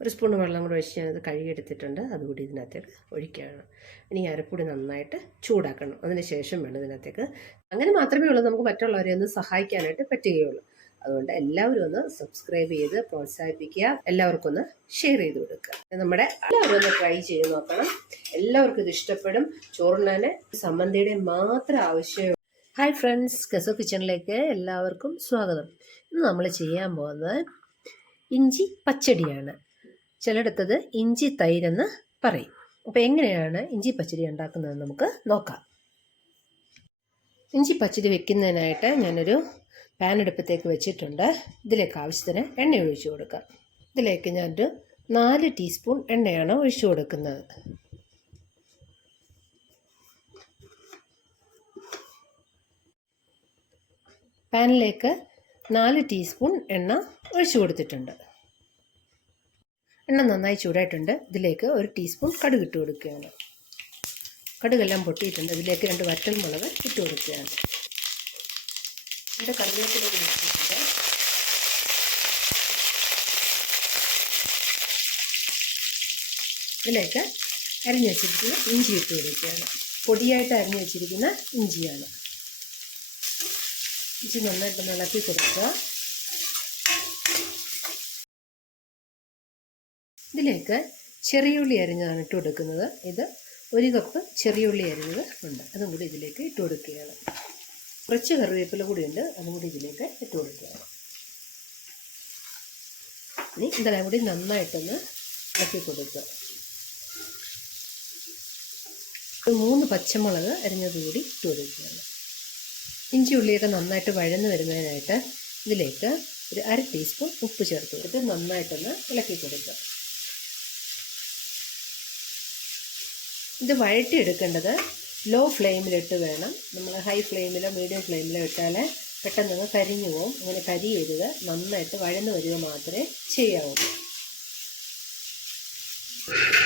ഒരു സ്പൂൺ വെള്ളം കൂടെ ഒഴിച്ച് ഞാനത് കഴുകിയെടുത്തിട്ടുണ്ട്. അതുകൂടി ഇതിനകത്തേക്ക് ഒഴിക്കുകയാണ്. ഇനി അരപ്പൊടി നന്നായിട്ട് ചൂടാക്കണം. അതിന് ശേഷം വേണം ഇതിനകത്തേക്ക്. അങ്ങനെ മാത്രമേ ഉള്ളൂ നമുക്ക് മറ്റുള്ളവരെ ഒന്ന് സഹായിക്കാനായിട്ട് പറ്റുകയുള്ളൂ. അതുകൊണ്ട് എല്ലാവരും ഒന്ന് സബ്സ്ക്രൈബ് ചെയ്ത് പ്രോത്സാഹിപ്പിക്കുക. എല്ലാവർക്കും ഒന്ന് ഷെയർ ചെയ്ത് കൊടുക്കുക. നമ്മുടെ എല്ലാവരും ഒന്ന് ട്രൈ ചെയ്ത് നോക്കണം. എല്ലാവർക്കും ഇത് ഇഷ്ടപ്പെടും. ചോറിനാൻ സമ്മന്തിയുടെ മാത്രം ആവശ്യമേ. ഹായ് ഫ്രണ്ട്സ്, കെസോ കിച്ചണിലേക്ക് എല്ലാവർക്കും സ്വാഗതം. ഇന്ന് നമ്മൾ ചെയ്യാൻ പോകുന്നത് ഇഞ്ചി പച്ചടിയാണ്. ചിലയിടത്തത് ഇഞ്ചി തൈരെന്ന് പറയും. അപ്പോൾ എങ്ങനെയാണ് ഇഞ്ചി പച്ചടി ഉണ്ടാക്കുന്നത് നമുക്ക് നോക്കാം. ഇഞ്ചി പച്ചടി വെക്കുന്നതിനായിട്ട് ഞാനൊരു പാൻ അടുപ്പത്തേക്ക് വെച്ചിട്ടുണ്ട്. ഇതിലേക്ക് ആവശ്യത്തിന് എണ്ണ ഒഴിച്ചു കൊടുക്കാം. ഇതിലേക്ക് ഞാനൊരു 4 ടീസ്പൂൺ എണ്ണയാണ് ഒഴിച്ചു കൊടുക്കുന്നത്. പാനിലേക്ക് 4 ടീസ്പൂൺ എണ്ണ ഒഴിച്ചു കൊടുത്തിട്ടുണ്ട്. എണ്ണ നന്നായി ചൂടായിട്ടുണ്ട്. ഇതിലേക്ക് 1 ടീസ്പൂൺ കടുക് ഇട്ട് കൊടുക്കുകയാണ്. കടുകെല്ലാം പൊട്ടിയിട്ടുണ്ട്. ഇതിലേക്ക് 2 വറ്റൽമുളക് ഇട്ട് കൊടുക്കുകയാണ്. 2 കറിവേപ്പില ഇട്ടിട്ടുണ്ട്. ഇതിലേക്ക് അരിഞ്ഞു വെച്ചിരിക്കുന്ന ഇഞ്ചി ഇട്ട് കൊടുക്കുകയാണ്. പൊടിയായിട്ട് അരിഞ്ഞു വെച്ചിരിക്കുന്ന ഇഞ്ചിയാണ്. ഇഞ്ചി നന്നായിട്ട് ഇളക്കി കൊടുക്കുക. ഇതിലേക്ക് ചെറിയുള്ളി അരിഞ്ഞതാണ് ഇട്ട് കൊടുക്കുന്നത്. ഇത് 1 കപ്പ് ചെറിയുള്ളി അരിഞ്ഞത് ഉണ്ട്. അതും കൂടി ഇതിലേക്ക് ഇട്ട് കൊടുക്കുകയാണ്. കുറച്ച് കറിവേപ്പില കൂടിയുണ്ട്, അതും കൂടി ഇതിലേക്ക് ഇട്ട് കൊടുക്കുകയാണ്. ഇനി ഇതെല്ലാം കൂടി നന്നായിട്ടൊന്ന് ഇളക്കി കൊടുക്കുക. 3 പച്ചമുളക് അരിഞ്ഞത് കൂടി ഇട്ട് കൊടുക്കുകയാണ്. ഇഞ്ചി ഉള്ളിയൊക്കെ നന്നായിട്ട് വഴന്ന് വരുന്നതിനായിട്ട് ഇതിലേക്ക് ഒരു 1/2 ടീസ്പൂൺ ഉപ്പ് ചേർത്ത് കൊടുത്ത് നന്നായിട്ടൊന്ന് ഇളക്കി കൊടുക്കുക. ഇത് വഴറ്റിയെടുക്കേണ്ടത് ലോ ഫ്ലെയിമിലിട്ട് വേണം. നമ്മൾ ഹൈ ഫ്ലെയിമിലോ മീഡിയം ഫ്ലെയിമിലോ ഇട്ടാൽ പെട്ടെന്ന് കരിഞ്ഞു പോകും. അങ്ങനെ കരിയരുത്. നന്നായിട്ട് വഴന്ന് വരിക മാത്രമേ ചെയ്യാവൂ.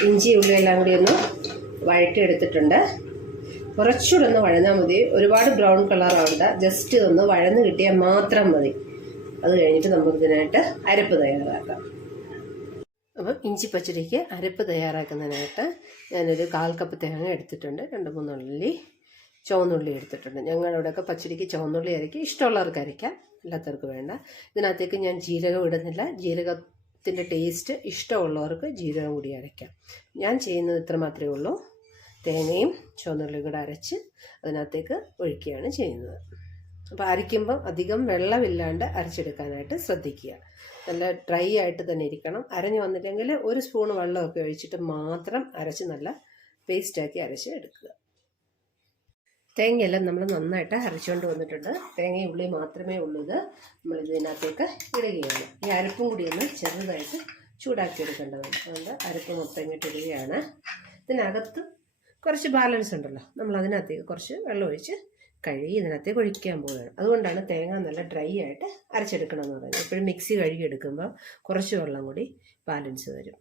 ഇഞ്ചി ഉള്ളിയെല്ലാം കൂടി ഒന്ന് വഴറ്റിയെടുത്തിട്ടുണ്ട്. കുറച്ചുകൂടെ ഒന്ന് വഴന്നാൽ മതി. ഒരുപാട് ബ്രൗൺ കളറാവണ്ട. ജസ്റ്റ് ഒന്ന് വഴന്ന് കിട്ടിയാൽ മാത്രം മതി. അത് കഴിഞ്ഞിട്ട് നമുക്കിതിനായിട്ട് അരപ്പ് തയ്യാറാക്കാം. അപ്പം ഇഞ്ചി പച്ചടിക്ക് അരപ്പ് തയ്യാറാക്കുന്നതിനായിട്ട് ഞാനൊരു 1/4 കപ്പ് തേങ്ങ എടുത്തിട്ടുണ്ട്. 2-3 ഉള്ളി ചുവന്നുള്ളി എടുത്തിട്ടുണ്ട്. ഞങ്ങളിവിടെയൊക്കെ പച്ചടിക്ക് ചുവന്നുള്ളി അരയ്ക്കും. ഇഷ്ടമുള്ളവർക്ക് അരയ്ക്കാം, അല്ലാത്തവർക്ക് വേണ്ട. ഇതിനകത്തേക്ക് ഞാൻ ജീരകം ഇടുന്നില്ല. ജീരകത്തിൻ്റെ ടേസ്റ്റ് ഇഷ്ടമുള്ളവർക്ക് ജീരകം കൂടി അരയ്ക്കാം. ഞാൻ ചെയ്യുന്നത് ഇത്ര മാത്രമേ ഉള്ളൂ. തേങ്ങയും ചുവന്നുള്ളിയും കൂടെ അരച്ച് അതിനകത്തേക്ക് ഒഴിക്കുകയാണ് ചെയ്യുന്നത്. അപ്പോൾ അരയ്ക്കുമ്പം അധികം വെള്ളമില്ലാണ്ട് അരച്ചെടുക്കാനായിട്ട് ശ്രദ്ധിക്കുക. നല്ല ഡ്രൈ ആയിട്ട് തന്നെ ഇരിക്കണം. അരഞ്ഞു വന്നില്ലെങ്കിൽ 1 സ്പൂൺ വെള്ളമൊക്കെ ഒഴിച്ചിട്ട് മാത്രം അരച്ച് നല്ല പേസ്റ്റാക്കി അരച്ച് എടുക്കുക. തേങ്ങയെല്ലാം നമ്മൾ നന്നായിട്ട് അരച്ചുകൊണ്ട് വന്നിട്ടുണ്ട്. തേങ്ങയും ഉള്ളി മാത്രമേ ഉള്ളൂ. നമ്മളിതിനകത്തേക്ക് ഇടുകയാണ്. ഈ അരപ്പും കൂടി ഒന്ന് ചെറുതായിട്ട് ചൂടാക്കി എടുക്കേണ്ടതാണ്. അതുകൊണ്ട് അരപ്പ് മൊത്തം ഇങ്ങോട്ട് ഇടുകയാണ്. ഇതിനകത്ത് കുറച്ച് ബാലൻസ് ഉണ്ടല്ലോ, നമ്മൾ അതിനകത്തേക്ക് കുറച്ച് വെള്ളം ഒഴിച്ച് കഴുകി ഇതിനകത്തേക്ക് ഒഴിക്കാൻ പോവുകയാണ്. അതുകൊണ്ടാണ് തേങ്ങ നല്ല ഡ്രൈ ആയിട്ട് അരച്ചെടുക്കണമെന്ന് പറയുന്നത്. എപ്പോഴും മിക്സി കഴുകിയെടുക്കുമ്പോൾ കുറച്ച് വെള്ളം കൂടി ബാലൻസ് വരും.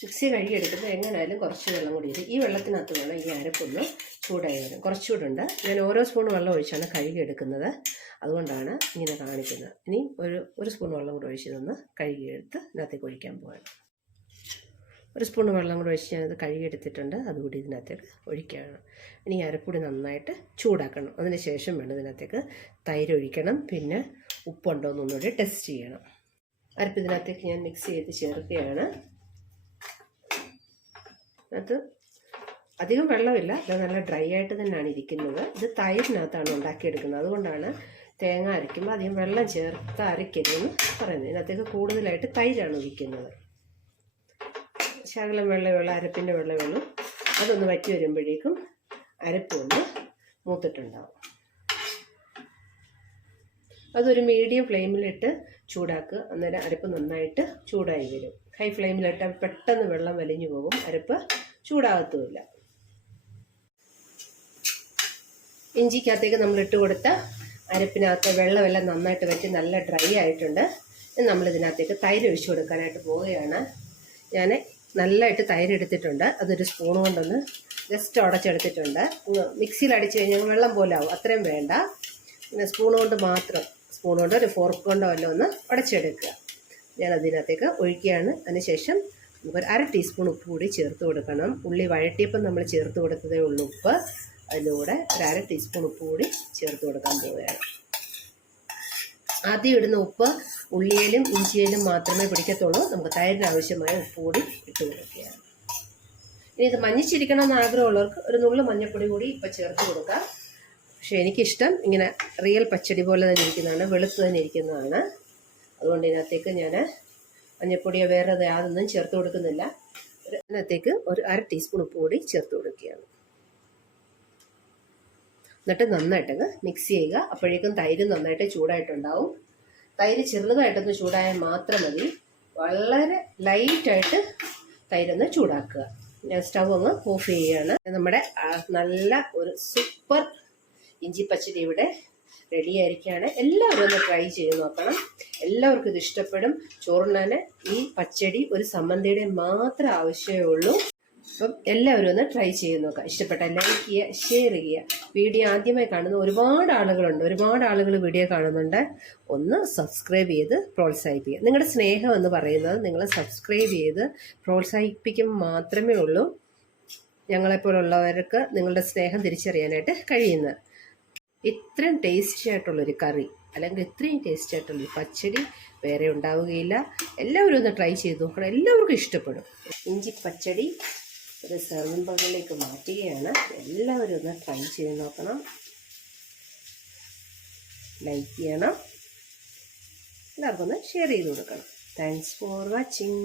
മിക്സി കഴുകിയെടുക്കുമ്പോൾ എങ്ങനെയായാലും കുറച്ച് വെള്ളം കൂടി വരും. ഈ വെള്ളത്തിനകത്ത് വേണം ഈ അരപ്പൊന്ന് ചൂടായി വരും. കുറച്ചുകൂടുണ്ട്. ഞാൻ ഓരോ സ്പൂൺ വെള്ളം ഒഴിച്ചാണ് കഴുകിയെടുക്കുന്നത്. അതുകൊണ്ടാണ് ഇങ്ങനെ കാണിക്കുന്നത്. ഇനി ഒരു സ്പൂൺ വെള്ളം കൂടി ഒഴിച്ചതൊന്ന് കഴുകിയെടുത്ത് ഇതിനകത്തേക്ക് ഒഴിക്കാൻ പോവുകയാണ്. 1 സ്പൂൺ വെള്ളം കൂടെ ഒഴിച്ച് ഞാനത് കഴുകിയെടുത്തിട്ടുണ്ട്. അതുകൂടി ഇതിനകത്തേക്ക് ഒഴിക്കുകയാണ്. ഇനി അരപ്പൊടി നന്നായിട്ട് ചൂടാക്കണം. അതിന് ശേഷം വേണം ഇതിനകത്തേക്ക് തൈര് ഒഴിക്കണം. പിന്നെ ഉപ്പുണ്ടോ എന്നൊന്നുകൂടി ടെസ്റ്റ് ചെയ്യണം. അരപ്പ് ഇതിനകത്തേക്ക് ഞാൻ മിക്സ് ചെയ്ത് ചേർക്കുകയാണ്. അത് അധികം വെള്ളമില്ല. ഇത് നല്ല ഡ്രൈ ആയിട്ട് തന്നെയാണ് ഇരിക്കുന്നത്. ഇത് തൈരിനകത്താണ് ഉണ്ടാക്കിയെടുക്കുന്നത്. അതുകൊണ്ടാണ് തേങ്ങ അരയ്ക്കുമ്പോൾ അധികം വെള്ളം ചേർത്ത് അരയ്ക്കരുതെന്ന് പറയുന്നത്. ഇതിനകത്തേക്ക് കൂടുതലായിട്ട് തൈരാണ് ഒഴിക്കുന്നത്. ശകലം വെള്ളമുള്ള അരപ്പിൻ്റെ വെള്ളമുള്ളൂ. അതൊന്ന് വറ്റി വരുമ്പോഴേക്കും അരപ്പ് കൊണ്ട് മൂത്തിട്ടുണ്ടാവും. അതൊരു മീഡിയം ഫ്ലെയിമിലിട്ട് ചൂടാക്കുക. അന്നേരം അരപ്പ് നന്നായിട്ട് ചൂടായി വരും. ഹൈ ഫ്ലെയിമിലിട്ടാൽ പെട്ടെന്ന് വെള്ളം വലിഞ്ഞു പോകും. അരപ്പ് ചൂടാകത്തുമില്ല. ഇഞ്ചിക്കകത്തേക്ക് നമ്മൾ ഇട്ട് കൊടുത്ത അരപ്പിനകത്ത് വെള്ളമെല്ലാം നന്നായിട്ട് വറ്റി നല്ല ഡ്രൈ ആയിട്ടുണ്ട്. നമ്മളിതിനകത്തേക്ക് തൈര് ഒഴിച്ചു കൊടുക്കാനായിട്ട് പോവുകയാണ്. ഞാൻ നല്ലതായിട്ട് തൈര് എടുത്തിട്ടുണ്ട്. അതൊരു സ്പൂൺ കൊണ്ടൊന്ന് ജസ്റ്റ് ഉടച്ചെടുത്തിട്ടുണ്ട്. മിക്സിയിൽ അടിച്ച് കഴിഞ്ഞാൽ വെള്ളം പോലെ ആവും. അത്രയും വേണ്ട. പിന്നെ സ്പൂൺ കൊണ്ട് മാത്രം, സ്പൂൺ കൊണ്ടോ ഒരു ഫോർക്ക് കൊണ്ടോ വല്ലതും ഒന്ന് ഉടച്ചെടുക്കുക. ഞാൻ അതിനകത്തേക്ക് ഒഴിക്കുകയാണ്. അതിനുശേഷം നമുക്കൊരു 1/2 ടീസ്പൂൺ ഉപ്പ് കൂടി ചേർത്ത് കൊടുക്കണം. ഉള്ളി വഴറ്റിയപ്പം നമ്മൾ ചേർത്ത് കൊടുത്തതേ ഉള്ളൂ ഉപ്പ്. അതിലൂടെ ഒരു 1/2 ടീസ്പൂൺ ഉപ്പ് കൂടി ചേർത്ത് കൊടുക്കാൻ പോവുകയാണ്. ആദ്യം ഇടുന്ന ഉപ്പ് ഉള്ളിയിലും ഇഞ്ചിയിലും മാത്രമേ പിടിക്കത്തുള്ളൂ. നമുക്ക് തൈരിന് ആവശ്യമായ ഉപ്പ് കൂടി ഇട്ട് കൊടുക്കുകയാണ്. ഇനി ഇത് മഞ്ഞിച്ചിരിക്കണമെന്ന് ആഗ്രഹമുള്ളവർക്ക് ഒരു നുള്ളു മഞ്ഞൾപ്പൊടി കൂടി ഇപ്പം ചേർത്ത് കൊടുക്കാം. പക്ഷേ എനിക്കിഷ്ടം ഇങ്ങനെ റിയൽ പച്ചടി പോലെ തന്നെ ഇരിക്കുന്നതാണ്, വെളുത്ത് തന്നെ ഇരിക്കുന്നതാണ്. അതുകൊണ്ട് ഇതിനകത്തേക്ക് ഞാൻ മഞ്ഞൾപ്പൊടിയോ വേറെ യാതൊന്നും ചേർത്ത് കൊടുക്കുന്നില്ല. ഇതിനകത്തേക്ക് ഒരു 1/2 ടീസ്പൂൺ ഉപ്പ് കൂടി ചേർത്ത് കൊടുക്കുകയാണ്. എന്നിട്ട് നന്നായിട്ടങ്ങ് മിക്സ് ചെയ്യുക. അപ്പോഴേക്കും തൈര് നന്നായിട്ട് ചൂടായിട്ടുണ്ടാവും. തൈര് ചെറുതായിട്ടൊന്ന് ചൂടായാൽ മാത്രം മതി. വളരെ ലൈറ്റായിട്ട് തൈരൊന്ന് ചൂടാക്കുക. ഞാൻ സ്റ്റവ് അങ്ങ് ഓഫ് ചെയ്യുകയാണ്. നമ്മുടെ നല്ല ഒരു സൂപ്പർ ഇഞ്ചി പച്ചടി ഇവിടെ റെഡി ആയിരിക്കുകയാണ്. എല്ലാവരും ഒന്ന് ട്രൈ ചെയ്ത് നോക്കണം. എല്ലാവർക്കും ഇത് ഇഷ്ടപ്പെടും. ചോറിനാൻ ഈ പച്ചടി ഒരു സമ്മന്തിയുടെ മാത്രം ആവശ്യമേ ഉള്ളൂ. അപ്പം എല്ലാവരും ഒന്ന് ട്രൈ ചെയ്ത് നോക്കുക. ഇഷ്ടപ്പെട്ടാൽ ലൈക്ക് ചെയ്യുക, ഷെയർ ചെയ്യുക. വീഡിയോ ആദ്യമായി കാണുന്ന ഒരുപാട് ആളുകളുണ്ട്, ഒരുപാട് ആളുകൾ വീഡിയോ കാണുന്നുണ്ട്. ഒന്ന് സബ്സ്ക്രൈബ് ചെയ്ത് പ്രോത്സാഹിപ്പിക്കുക. നിങ്ങളുടെ സ്നേഹം എന്ന് പറയുന്നത് നിങ്ങൾ സബ്സ്ക്രൈബ് ചെയ്ത് പ്രോത്സാഹിപ്പിക്കുമ്പോൾ മാത്രമേ ഉള്ളൂ ഞങ്ങളെപ്പോലുള്ളവർക്ക് നിങ്ങളുടെ സ്നേഹം തിരിച്ചറിയാനായിട്ട് കഴിയുന്നത്. ഇത്രയും ടേസ്റ്റി ആയിട്ടുള്ളൊരു കറി അല്ലെങ്കിൽ ഇത്രയും ടേസ്റ്റി ആയിട്ടുള്ളൊരു പച്ചടി വേറെ ഉണ്ടാവുകയില്ല. എല്ലാവരും ഒന്ന് ട്രൈ ചെയ്ത് നോക്കണം. എല്ലാവർക്കും ഇഷ്ടപ്പെടും. ഇഞ്ചി പച്ചടി ഒരു സെർവിംഗ് ബൗളിലേക്ക് മാറ്റുകയാണ്. എല്ലാവരും ഒന്ന് ട്രൈ ചെയ്ത് നോക്കണം. ലൈക്ക് ചെയ്യണം. എല്ലാവർക്കും ഒന്ന് ഷെയർ ചെയ്ത് കൊടുക്കണം. Thanks for watching.